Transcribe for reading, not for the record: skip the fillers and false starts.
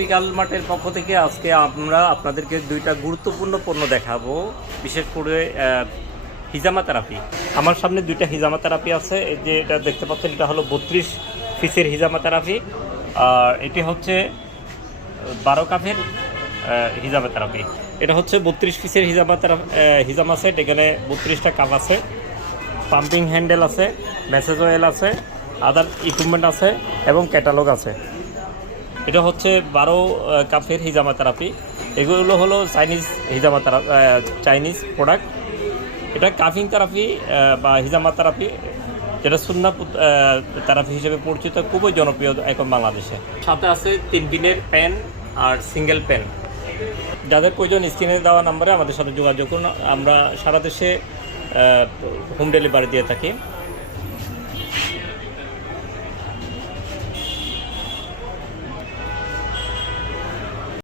বিকাল মাঠের পক্ষ থেকে আজকে আমরা আপনাদেরকে দুইটা গুরুত্বপূর্ণ পণ্য দেখাবো, বিশেষ করে হিজামা থেরাপি। আমার সামনে দুইটা হিজামা থেরাপি আছে। এই যে এটা দেখতে পাচ্ছেন, এটা হলো 32 পিসের হিজামা থেরাপি, আর এটি হচ্ছে 12 কাপের হিজামা থেরাপি। এটা হচ্ছে 32 পিসের হিজামা সেট। এখানে 32টা কাপ আছে, পাম্পিং হ্যান্ডেল আছে, মেসেজ অয়েল আছে, আদার ইকুইপমেন্ট আছে এবং ক্যাটালগ আছে। এটা হচ্ছে 12 কাপের হিজামা থেরাপি। এগুলো হলো চাইনিজ প্রোডাক্ট। এটা কাফিং থেরাপি বা হিজামা থেরাপি, যেটা সুন্নাহ থেরাপি হিসেবে পরিচিত, খুবই জনপ্রিয় এখন বাংলাদেশে। সাথে আছে 3 পিনের পেন আর সিঙ্গেল পেন। যাদের প্রয়োজন স্ক্রিনে দেওয়া নাম্বারে আমাদের সাথে যোগাযোগ করুন। আমরা সারা দেশে হোম ডেলিভারি দিয়ে থাকি।